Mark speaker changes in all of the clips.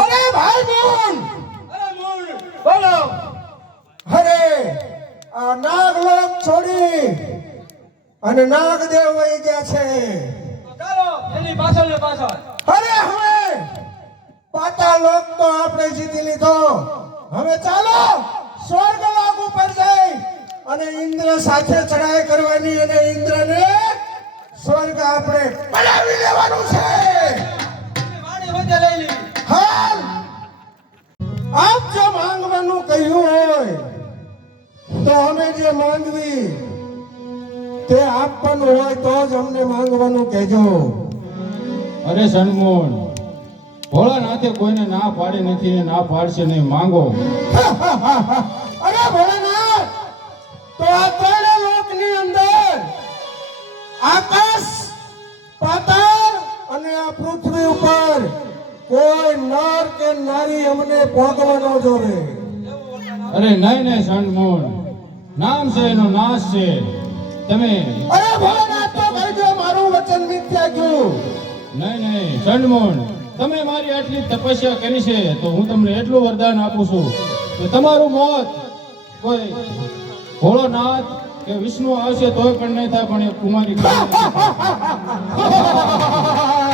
Speaker 1: અરે ભાઈ બોલ
Speaker 2: બોલો. અરે આ નાગલોક છોડી અને નાગદેવ વહી ગયા છે.
Speaker 1: ચાલો એની પાછળ ને પાછળ.
Speaker 2: અરે હવે પાતા લોક તો આપણે જીતી લીધો. હવે ચાલો સ્વર્ગ લોક ઉપર જઈ અને ઇન્દ્ર સાથે ચડાઈ કરવાની અને ઇન્દ્રને સ્વર્ગ આપણે બનાવી લેવાનું છે. હાલ! આપ જો માંગવાનું કહ્યું હોય તો અમે જે માંગવી તે આપવાનું હોય તો જ અમને માંગવાનું કહેજો.
Speaker 3: અરે સન્મોહન ભોળાનાથે કોઈને ના પાડી નથી ને ના પાડશે નહીં માંગો.
Speaker 2: અરે ભોળાનાથ તો આ ત્રણે લોકની અંદર આકાશ ઉપર કોઈ નર કે નારી અમને ભોગવા ન જોવે.
Speaker 3: અરે નહીં નહીં સનમોહન નામ છે એનો નાશ છે. તમે
Speaker 2: અરે ભોળાનાથ તો કહી દો મારું વચન મિથ્યા ગયું.
Speaker 3: નહીં નહીં સનમોહન તમે મારી આટલી તપસ્યા કરી છે તો હું તમને એટલું વરદાન આપું છું કે તમારું મોત કોઈ ભોળોનાથ કે વિષ્ણુ આવશે તોય પણ નહીં થાય પણ એ કુમારી.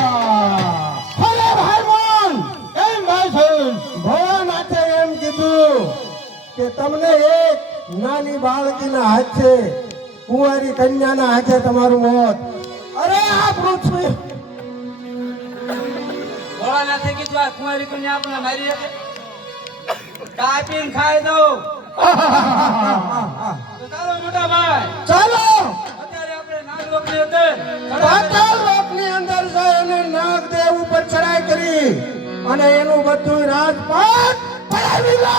Speaker 3: સન
Speaker 2: ભોળાનાથે એમ કીધું કે તમને એક નાની બાળકીના હાથે કુંવારી કન્યાના હાથે તમારું મોત. અરે આ પૃથ્વી.
Speaker 1: ભોળાનાથે કીધું આ કુંવારી કન્યા આપણે મારી કાપીને ખાઈ દઉં ચાલો મોટા ભાઈ.
Speaker 2: ચાલો.
Speaker 1: અત્યારે આપણે અંદર
Speaker 2: પાતાળ લોકની અંદર જઈ અને નાગદેવ ઉપર ચડાઈ કરી. અને એનું બધું રાજપાટ પડાવી લો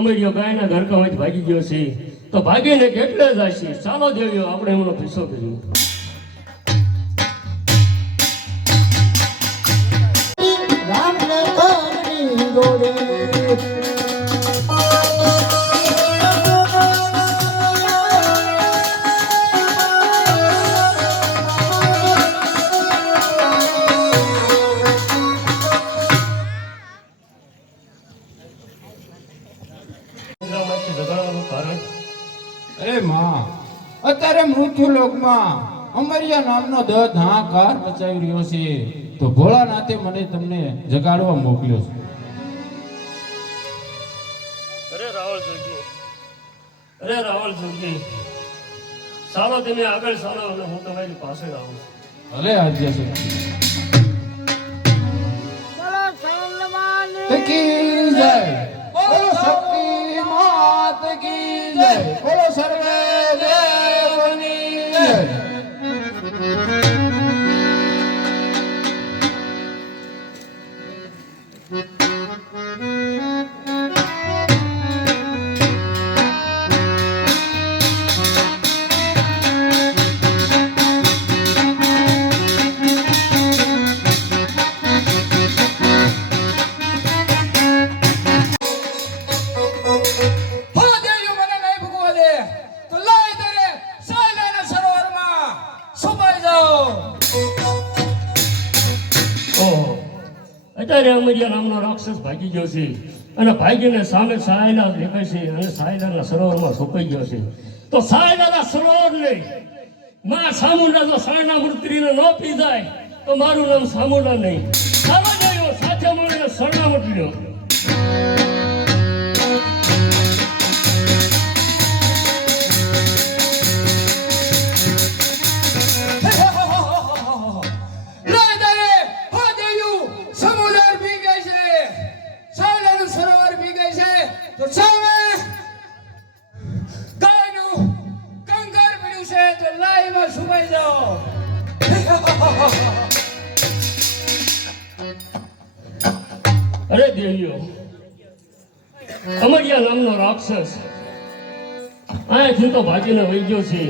Speaker 4: અમરિયો ગાયના ઘરકામાંથી ભાગી ગયો છે. તો ભાગીને કેટલે જાય છે? ચાલો દેવ્યો આપણે એમનો પીછો કરીએ.
Speaker 3: લોકમાં અમરિયા નામનો દત્ત હાહાકાર મચાવી રહ્યો છે. તો ભોળાનાથે મને તમને જગાડવા મોકલ્યો છે.
Speaker 4: અરે રાવળ જોગી. અરે રાવળ જોગી. ચાલો તમે આગળ ચાલો અને હું તમારી પાસે આવું છું.
Speaker 3: છે. બોલો સલમાન કી જય? બોલો શક્તિ માત કી જય? બોલો સર્વે
Speaker 4: અત્યારે નામનો રાક્ષસ ભાગી ગયો છે. અને ભાગીને સામે સાયલા દેખાય છે અને સાયલાના સરોવરમાં સુકાઈ ગયો છે. તો સાયલાના સરોવરને માં સામુંડા જો સાયના મૃત્યુને ન પી જાય, તો મારું નામ સામુંડા નહીં. ચાલો જયો સાથે મળીને સરનામત લ્યો ભાગીને વહી ગયો છે.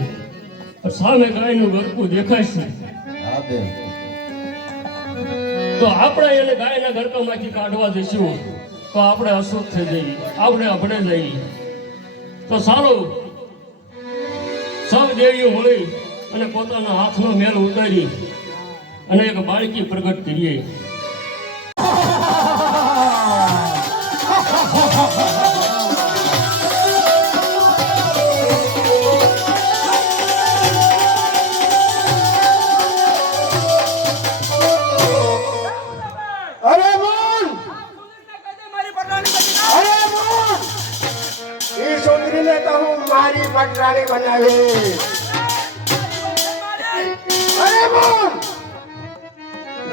Speaker 4: સામે ગાયનું ગરકું દેખાય છે તો આપણે એને ગાયના ગરકામાંથી કાઢવા જઈશું. તો આપણે અશુદ્ધ થઈ જઈએ. આપણે આપણે જઈએ તો સારું. સૌ દેવીઓ મળી અને પોતાના હાથનો મેલ ઉતારી અને એક બાળકી પ્રગટ કરીએ.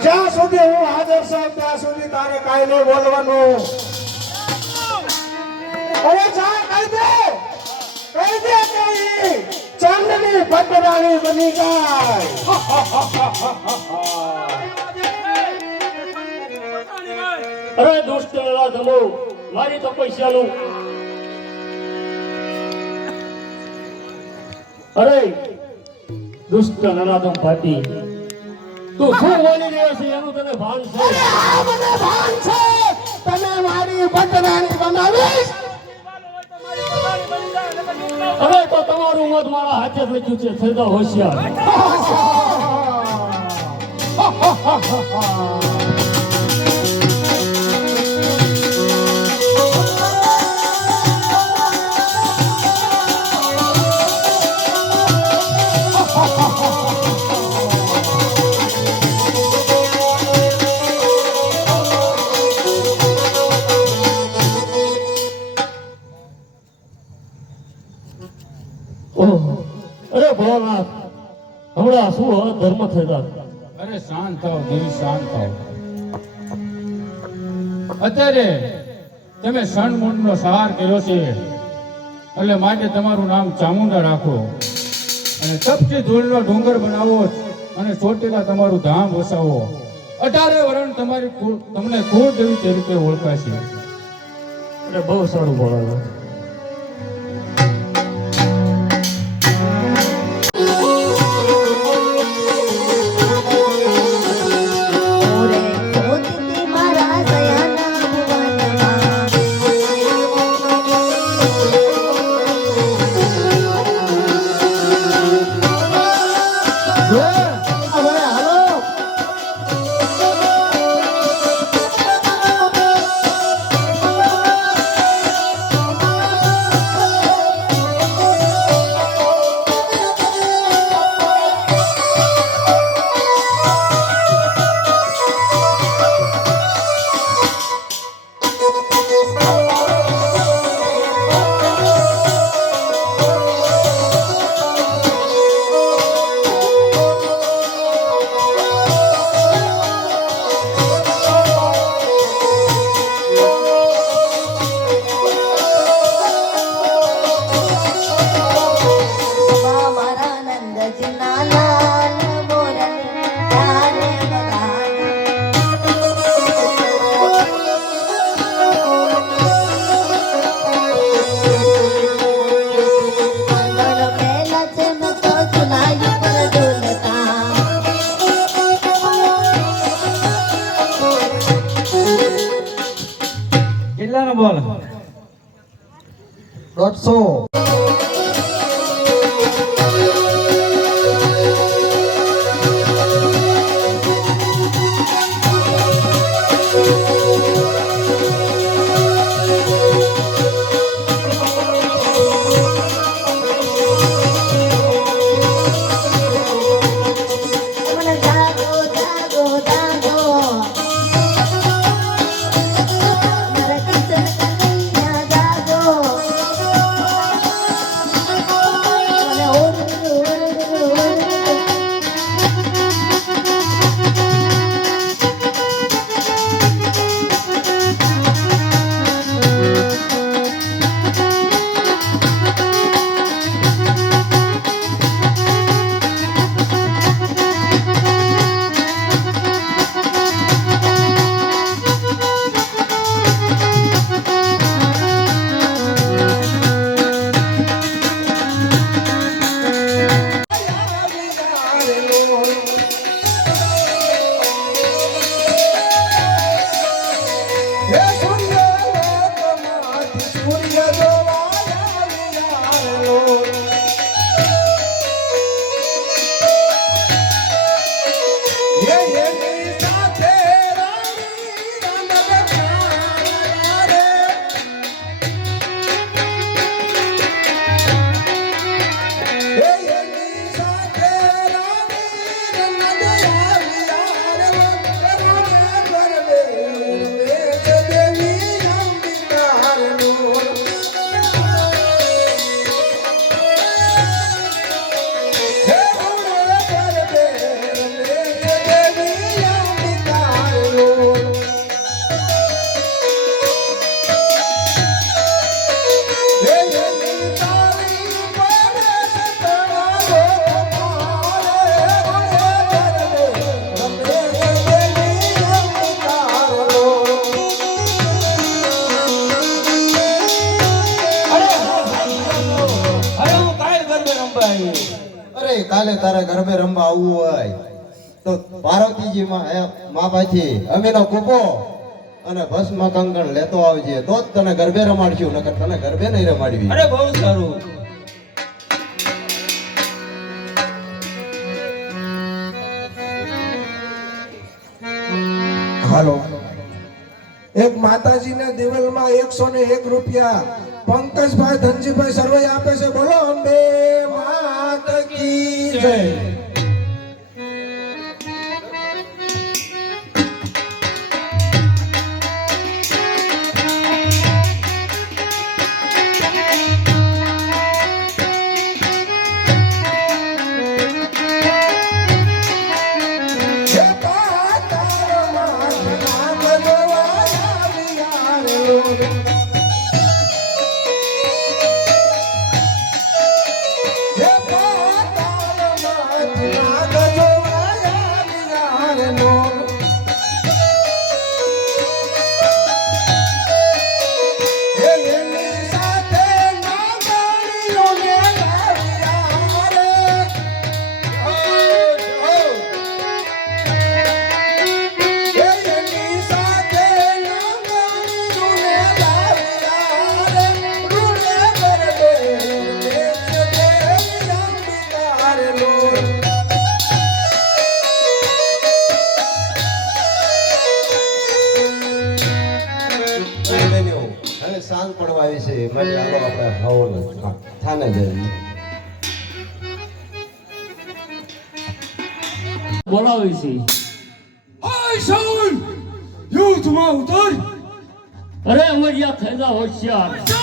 Speaker 2: જ્યાં સુધી હું હાજર છું, ત્યાં સુધી તારે કાંઈ નહીં બોલવાનું. અરે જા કહી દે! કહી દે કે ઈ ચાંદની પટરાણી બની જાય.
Speaker 4: અરે દુષ્ટ ધમો, મારી તપસ્યાનું અરે દુષ્ટ નરાધમ પાટી. તું શું બોલી રહ્યો છે? એનું તને ભાન છે?
Speaker 2: આ મને ભાન છે. તમે મારી પટરાણી બનાવીશ.
Speaker 4: હવે તો તમારું મત મારા હાથે જ લખ્યું છે થઈ હોશિયાર. હમણાં શું હવે ધર્મ થતા
Speaker 3: અરે શાંત થાવ દેવી શાંત થાવ અત્યારે તમે સણમૂળનો સહાર કર્યો છે એટલે માટે તમારું નામ ચામુંડા રાખો. અને તપતી ધૂળનો ડુંગર બનાવો અને ચોટીલા તમારું ધામ વસાવો. અઢારે વરણ તમારી કુળ- તમને કુળદેવી તરીકે ઓળખાશે
Speaker 4: એટલે બહુ સારું ભોળાનાથ
Speaker 2: કેટલાનો બોલ. દોઢસો. હે
Speaker 5: માં પાછી અમીનો કૂપો અને ભસ્મ કંકણ લેતો આવજે. તો જ તને ગરબે રમાડશું નકર તને ગરબે નહીં રમાડવી.
Speaker 6: અરે બહુ સારું.
Speaker 2: હાલો. એક માતાજીના દિવેલમાં એકસો ને એક રૂપિયા. પંકજભાઈ ધનજીભાઈ સર્વે આપે છે. બોલો અંબે માત કી જય.
Speaker 4: બોલાવે છે
Speaker 1: ઓય સાઉલ યુદ્ધમાં ઉતર
Speaker 4: અરે અમરિયા જા હોશિયાર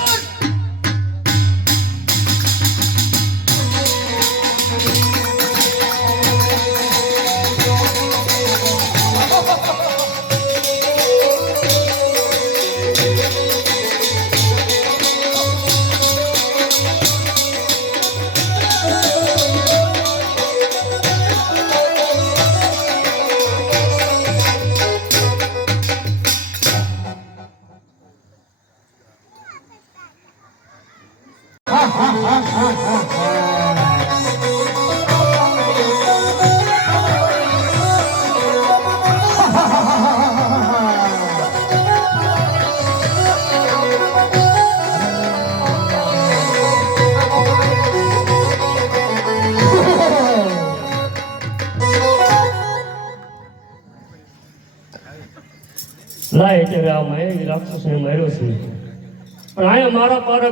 Speaker 4: અહીંયા મારા પારે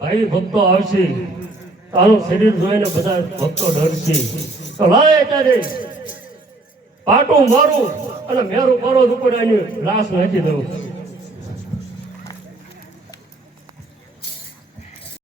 Speaker 4: ભાઈ ભક્તો આવશે. તારું શરીર જોઈને બધા ભક્તો ડરશે. લાય ત્યારે પાટું મારું અને મેરું મારો ઉપર એની લાશ નાખી દઉં.